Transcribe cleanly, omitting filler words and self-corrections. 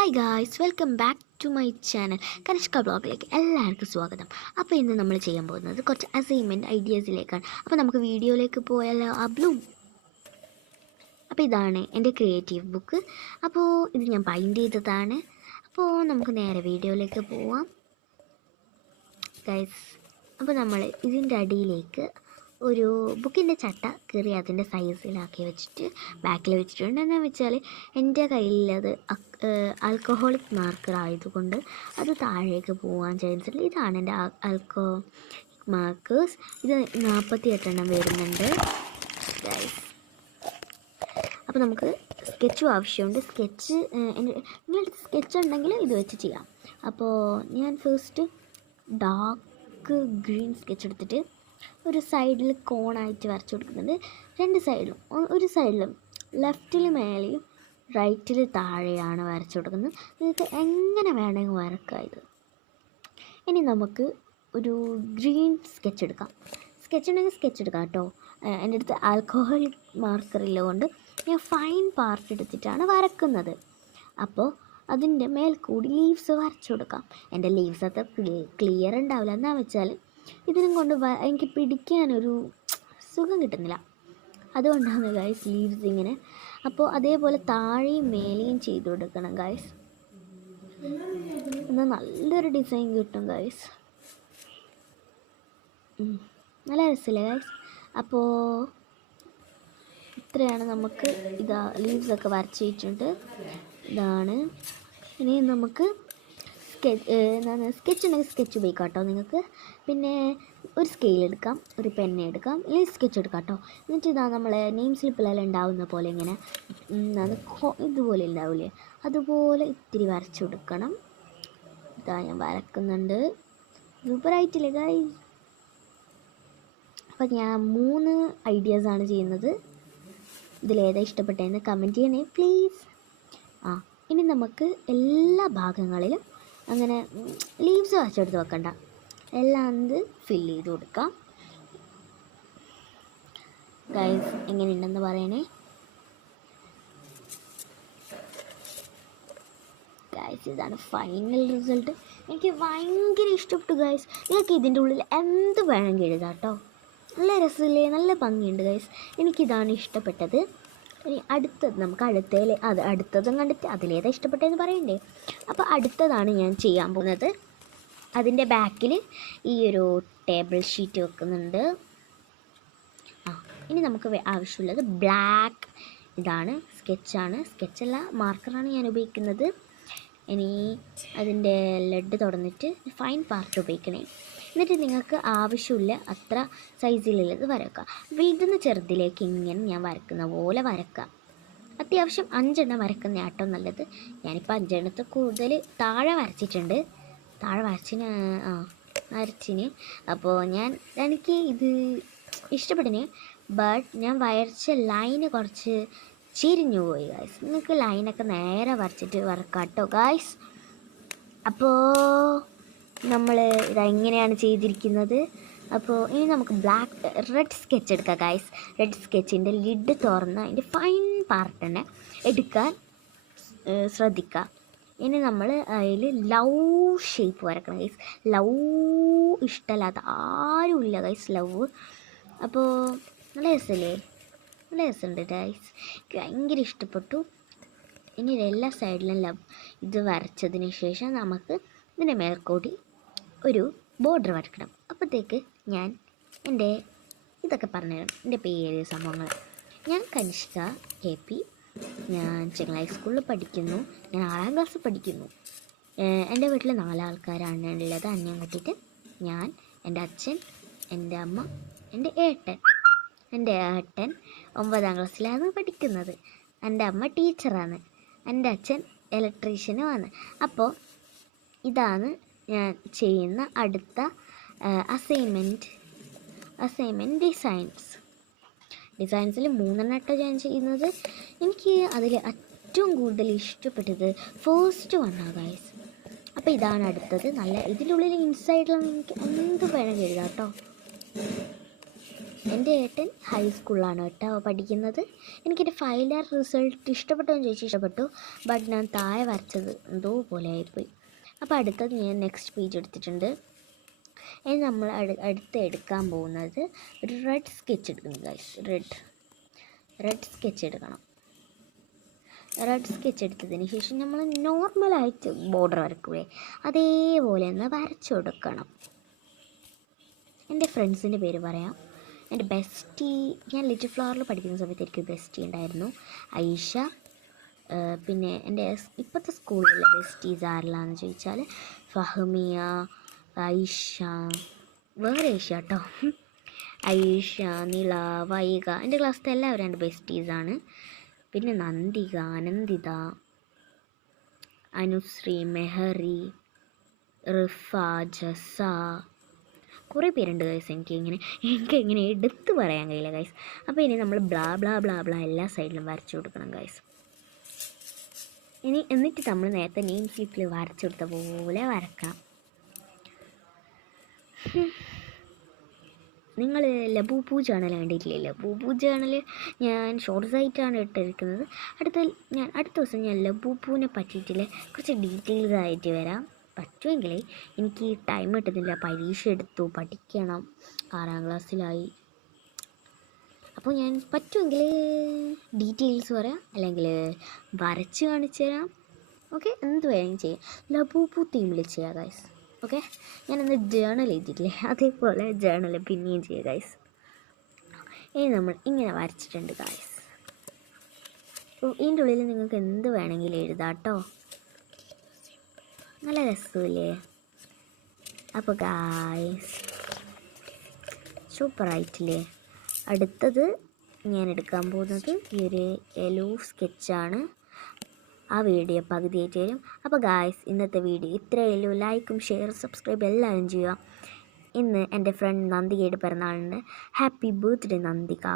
Hi guys, welcome back to my channel Kanishka ബ്ലോഗിലേക്ക് എല്ലാവർക്കും സ്വാഗതം. അപ്പോൾ ഇന്ന് നമ്മൾ ചെയ്യാൻ പോകുന്നത് കുറച്ച് അസൈൻമെൻറ്റ് ഐഡിയാസിലേക്കാണ്. അപ്പോൾ നമുക്ക് വീഡിയോയിലേക്ക് പോയാലോ? അപ്പോൾ ഇതാണ് എൻ്റെ ക്രിയേറ്റീവ് ബുക്ക്. അപ്പോൾ ഇത് ഞാൻ ബൈൻഡ് ചെയ്തതാണ്. അപ്പോൾ നമുക്ക് നേരെ വീഡിയോയിലേക്ക് പോവാം ഗൈസ്. അപ്പോൾ നമ്മൾ ഇതിൻ്റെ അടിയിലേക്ക് ഒരു ബുക്കിൻ്റെ ചട്ട കീറി അതിൻ്റെ സൈസിലാക്കി വെച്ചിട്ട് ബാക്കിൽ വെച്ചിട്ടുണ്ട്. എന്താണെന്ന് വെച്ചാൽ എൻ്റെ കയ്യിലത് ആൽക്കഹോളിക് മാർക്കർ ആയതുകൊണ്ട് അത് താഴേക്ക് പോകാൻ ചാൻസ് ഇല്ല. ഇതാണ് എൻ്റെ ആൽക്കഹോളിക് മാർക്കേഴ്സ്. ഇത് 48 വരുന്നുണ്ട് ഗൈസ്. അപ്പോൾ നമുക്ക് സ്കെച്ചും ആവശ്യമുണ്ട്. നിങ്ങളുടെ സ്കെച്ച് ഉണ്ടെങ്കിൽ ഇത് വെച്ച് ചെയ്യാം. അപ്പോൾ ഞാൻ ഫസ്റ്റ് ഡാർക്ക് ഗ്രീൻ സ്കെച്ച് എടുത്തിട്ട് ഒരു സൈഡിൽ കോണായിട്ട് വരച്ചു കൊടുക്കുന്നുണ്ട്. രണ്ട് സൈഡിലും, ഒരു സൈഡിലും ലെഫ്റ്റിൽ മേലെയും റൈറ്റിൽ താഴെയാണ് വരച്ചു കൊടുക്കുന്നത്. നിങ്ങൾക്ക് എങ്ങനെ വേണമെങ്കിൽ വരക്കാം ഇത്. ഇനി നമുക്ക് ഒരു ഗ്രീൻ സ്കെച്ച് എടുക്കാം. സ്കെച്ച് ഉണ്ടെങ്കിൽ സ്കെച്ച് എടുക്കാം കേട്ടോ. എൻ്റെ അടുത്ത് ആൽക്കഹോളിക് മാർക്കർ ഉള്ളതുകൊണ്ട് ഞാൻ ഫൈൻ പാർട്ട് എടുത്തിട്ടാണ് വരക്കുന്നത്. അപ്പോൾ അതിൻ്റെ മേൽക്കൂടി ലീവ്സ് വരച്ചു കൊടുക്കാം. എൻ്റെ ലീവ്സ് അത്ര ക്ലിയർ ഉണ്ടാവില്ല. എന്താണെന്ന് വെച്ചാൽ ഇതിനും കൊണ്ട് എനിക്ക് പിടിക്കാനൊരു സുഖം കിട്ടുന്നില്ല. അതുകൊണ്ടാണ് ഗൈസ് ലീവ്സ് ഇങ്ങനെ. അപ്പോൾ അതേപോലെ താഴെയും മേലെയും ചെയ്ത് കൊടുക്കണം ഗൈസ്. എന്നാൽ നല്ലൊരു ഡിസൈൻ കിട്ടും ഗൈസ്. നല്ല രസമില്ലേ ഗൈസ്? അപ്പോൾ ഇത്രയാണ് നമുക്ക്. ഇതാ ലീവ്സൊക്കെ വരച്ച് വെച്ചിട്ടുണ്ട്. ഇതാണ്. ഇനി നമുക്ക് സ്കെച്ച് ഉണ്ടെങ്കിൽ സ്കെച്ച് ഉപയോഗിക്കാം കേട്ടോ നിങ്ങൾക്ക്. പിന്നെ ഒരു സ്കെയിൽ എടുക്കാം, ഒരു പെന്ന് എടുക്കാം, അല്ലെങ്കിൽ സ്കെച്ച് എടുക്കാം കേട്ടോ. എന്നിട്ട് ഇതാ നമ്മളെ നെയിം സ്ലിപ്പിലെല്ലാം ഉണ്ടാവുന്ന പോലെ ഇങ്ങനെ ഇതുപോലെ ഉണ്ടാവില്ലേ, അതുപോലെ ഇത്തിരി വരച്ചു കൊടുക്കണം. ഇതാ ഞാൻ വരക്കുന്നുണ്ട്. സൂപ്പറായിട്ടില്ലേ ഗൈസ്? അപ്പം ഞാൻ 3 ഐഡിയാസാണ് ചെയ്യുന്നത്. ഇതിലേതാ ഇഷ്ടപ്പെട്ടതെന്ന് കമൻറ്റ് ചെയ്യണേ പ്ലീസ്. ഇനി നമുക്ക് എല്ലാ ഭാഗങ്ങളിലും അങ്ങനെ ലീവ്സ് വരച്ചെടുത്ത് വെക്കണ്ട, എല്ലാം ഫില്ല് ചെയ്ത് കൊടുക്കാം ഗൈസ്. എങ്ങനെയുണ്ടെന്ന് പറയണേ ഗൈസ്. ഇതാണ് ഫൈനൽ റിസൾട്ട്. എനിക്ക് ഭയങ്കര ഇഷ്ടപ്പെട്ടു ഗൈസ്. നിങ്ങൾക്ക് ഇതിൻ്റെ ഉള്ളിൽ എന്ത് വേണമെങ്കിൽ എഴുതാം കേട്ടോ. നല്ല രസമില്ലേ? നല്ല ഭംഗിയുണ്ട് ഗൈസ്. എനിക്കിതാണ് ഇഷ്ടപ്പെട്ടത്. ഇനി അടുത്തത് നമുക്ക് അടുത്തതും കണ്ടിട്ട് അതിലേതാ ഇഷ്ടപ്പെട്ടതെന്ന് പറയണ്ടേ. അപ്പോൾ അടുത്തതാണ് ഞാൻ ചെയ്യാൻ പോകുന്നത്. അതിൻ്റെ ബാക്കിൽ ഈ ഒരു ടേബിൾ ഷീറ്റ് വെക്കുന്നുണ്ട്. ഇനി നമുക്ക് ആവശ്യമുള്ളത് ബ്ലാക്ക്. ഇതാണ് സ്കെച്ചല്ല മാർക്കറാണ് ഞാൻ ഉപയോഗിക്കുന്നത്. ഇനി അതിൻ്റെ ലെഡ് തുറന്നിട്ട് ഫൈൻ പാർട്ട് ഉപയോഗിക്കണേ. എന്നിട്ട് നിങ്ങൾക്ക് ആവശ്യമില്ല അത്ര സൈസിലുള്ളത് വരക്കുക. വലുതെന്ന് ചെറുതിലേക്ക് ഇങ്ങനെ ഞാൻ വരക്കുന്ന പോലെ വരക്കുക. അത്യാവശ്യം 5 എണ്ണം വരക്കുന്ന ആട്ടോ നല്ലത്. ഞാനിപ്പോൾ 5 എണ്ണത്തിൽ കൂടുതൽ താഴെ വരച്ചിട്ടുണ്ട്. താഴെ വരച്ചിന്. അപ്പോൾ എനിക്ക് ഇത് ഇഷ്ടപ്പെട്ടിന്. ബട്ട് ഞാൻ വരച്ച ലൈന് കുറച്ച് ചിരിഞ്ഞു പോയി ഗായ്സ്. നിങ്ങൾക്ക് ലൈനൊക്കെ നേരെ വരച്ചിട്ട് വരക്കാം കേട്ടോ ഗായ്സ്. അപ്പോൾ നമ്മൾ ഇതെങ്ങനെയാണ് ചെയ്തിരിക്കുന്നത്. അപ്പോൾ ഇനി നമുക്ക് റെഡ് സ്കെച്ച് എടുക്കാം ഗൈസ്. റെഡ് സ്കെച്ചിൻ്റെ ലിഡ് തുറന്ന് അതിൻ്റെ ഫൈൻ പാർട്ട് തന്നെ എടുക്കാൻ ശ്രദ്ധിക്കുക. ഇനി നമ്മൾ അതിൽ ലവ് ഷേപ്പ് വരക്കണം ഗൈസ്. ലവ് ഇഷ്ടമല്ലാത്ത ആരുമില്ല ഗൈസ് ലവ്. അപ്പോൾ നല്ല രസമല്ലേ? നല്ല രസമുണ്ട് ഗൈസ്. എനിക്ക് ഭയങ്കര ഇഷ്ടപ്പെട്ടു. ഇനി എല്ലാ സൈഡിലും ലവ് ഇത് വരച്ചതിന് ശേഷം നമുക്ക് ഇതിൻ്റെ മേൽക്കൂടി ഒരു ബോർഡർ വരക്കണം. അപ്പോഴത്തേക്ക് ഞാൻ എൻ്റെ ഇതൊക്കെ പറഞ്ഞുതരാം. എൻ്റെ പേര്, സംഭവങ്ങൾ. ഞാൻ കനിഷ്ക KP. ഞാൻ ചെങ്ങലായി സ്കൂളിൽ പഠിക്കുന്നു. ഞാൻ 6ാം ക്ലാസ്സിൽ പഠിക്കുന്നു. എൻ്റെ വീട്ടിൽ 4 ആൾക്കാരാണ് ഉള്ളത്. അന്യം കൂട്ടിയിട്ട് ഞാൻ, എൻ്റെ അച്ഛൻ, എൻ്റെ അമ്മ, എൻ്റെ ഏട്ടൻ. എൻ്റെ ഏട്ടൻ 9ാം ക്ലാസ്സിലാണ് പഠിക്കുന്നത്. എൻ്റെ അമ്മ ടീച്ചറാണ്. എൻ്റെ അച്ഛൻ ഇലക്ട്രീഷ്യനുമാണ്. അപ്പോൾ ഇതാണ് ഞാൻ ചെയ്യുന്ന അടുത്ത അസൈൻമെൻറ്റ് ഡിസൈൻസിൽ 3 എണ്ണം ഞാൻ ചെയ്യുന്നത്. എനിക്ക് അതിൽ ഏറ്റവും കൂടുതൽ ഇഷ്ടപ്പെട്ടത് ഫസ്റ്റ് വണ്ണാണ് ഗൈസ്. അപ്പോൾ ഇതാണ് അടുത്തത്. നല്ല ഇതിൻ്റെ ഉള്ളിൽ ഇൻസൈഡിലും എനിക്ക് എന്ത് വേണമെങ്കിൽ എഴുതാം കേട്ടോ. എൻ്റെ ഏട്ടൻ ഹൈസ്കൂളിലാണ് കേട്ടോ പഠിക്കുന്നത്. എനിക്കെൻ്റെ ഫൈനൽ റിസൾട്ട് ഇഷ്ടപ്പെട്ടോ എന്ന് ചോദിച്ചാൽ ഇഷ്ടപ്പെട്ടു. ബട്ട് ഞാൻ താഴെ വരച്ചത് എന്തോ പോലെ ആയിപ്പോയി. അപ്പോൾ അടുത്തത് ഞാൻ നെക്സ്റ്റ് പേജ് എടുത്തിട്ടുണ്ട്. ഇനി നമ്മൾ അടുത്ത് എടുക്കാൻ പോകുന്നത് ഒരു റെഡ് സ്കെച്ച് എടുക്കുന്നു ഗൈസ്. റെഡ് സ്കെച്ച് എടുക്കണം. റെഡ് സ്കെച്ച് എടുത്തതിന് ശേഷം നമ്മൾ നോർമലായിട്ട് ബോർഡർ വരക്കൂലേ, അതേപോലെ ഒന്ന് വരച്ചു കൊടുക്കണം. എൻ്റെ ഫ്രണ്ട്സിൻ്റെ പേര് പറയാം. എൻ്റെ ബെസ്റ്റി, ഞാൻ ലിറ്റിൽ ഫ്ലവറിൽ പഠിക്കുന്ന സമയത്ത് എനിക്ക് ബെസ്റ്റി ഉണ്ടായിരുന്നു, ഐഷ. പിന്നെ എൻ്റെ ഇപ്പോഴത്തെ സ്കൂളിലെ ബെസ്റ്റീസ് ആരെല്ലാന്ന് ചോദിച്ചാൽ ഫഹ്മിയ, ഐഷ, വേറെ ഐഷ കേട്ടോ, ഐഷ, നില, വൈക. എൻ്റെ ക്ലാസ്സിലെ എല്ലാവരും എൻ്റെ ബെസ്റ്റീസാണ്. പിന്നെ നന്ദിക, അനന്തിത, അനുശ്രീ, മെഹറി, റിഫ, ജസ, കുറേ പേരുണ്ട് ഗൈസ്. എനിക്കിങ്ങനെ എടുത്ത് പറയാൻ കഴിയില്ല ഗൈസ്. അപ്പോൾ ഇനി നമ്മൾ ബ്ലാ ബ്ലാ ബ്ലാ ബ്ലാ എല്ലാ സൈഡിലും വരച്ചു കൊടുക്കണം ഗൈസ്. എന്നിട്ട് നമ്മൾ നേരത്തെ നെയിം സ്ലിപ്പിൽ വരച്ചു കൊടുത്ത പോലെ വരക്കണം. നിങ്ങൾ ലബൂബു ചാനൽ കണ്ടിട്ടില്ലേ? ലബൂബു ചാനൽ ഞാൻ ഷോർട്സ് ആയിട്ടാണ് ഇട്ടിരിക്കുന്നത്. അടുത്ത ദിവസം ഞാൻ ലബൂബുവിനെ പറ്റിയിട്ടുള്ള കുറച്ച് ഡീറ്റെയിൽസ് ആയിട്ട് വരാം. പറ്റുമെങ്കിൽ എനിക്ക് ടൈം കിട്ടുന്നില്ല, പരീക്ഷ എടുത്തു, പഠിക്കണം, 6ാം ക്ലാസ്സിലായി. അപ്പോൾ ഞാൻ പറ്റുമെങ്കിൽ ഡീറ്റെയിൽസ് പറയാം, അല്ലെങ്കിൽ വരച്ച് കാണിച്ചു തരാം. ഓക്കെ, എന്ത് വേണമെങ്കിലും ചെയ്യാം. ലബൂബു തീമിൽ ചെയ്യാം ഗൈസ്. ഓക്കെ, ഞാനന്ന് ജേണൽ എഴുതിയിട്ടില്ലേ, അതേപോലെ ജേണൽ പിന്നെയും ചെയ്യുക ഗൈസ്. ഇനി നമ്മൾ ഇങ്ങനെ വരച്ചിട്ടുണ്ട് ഗൈസ്. ഇതിൻ്റെ ഉള്ളിൽ നിങ്ങൾക്ക് എന്ത് വേണമെങ്കിലും എഴുതാം കേട്ടോ. നല്ല രസമില്ലേ? അപ്പോൾ ഗൈസ് സൂപ്പറായിട്ടില്ലേ? അടുത്തത് ഞാൻ എടുക്കാൻ പോകുന്നത് ഈ ഒരു യെല്ലോ സ്കെച്ചാണ്. ആ വീഡിയോ പകുതിയായിട്ട് വരും. അപ്പോൾ ഗായ്സ്, ഇന്നത്തെ വീഡിയോ ഇത്രയേ ഉള്ളൂ. ലൈക്കും ഷെയറും സബ്സ്ക്രൈബ് എല്ലാവരും ചെയ്യുക. ഇന്ന് എൻ്റെ ഫ്രണ്ട് നന്ദികയുടെ പിറന്നാളുണ്ട്. Happy birthday Nandika.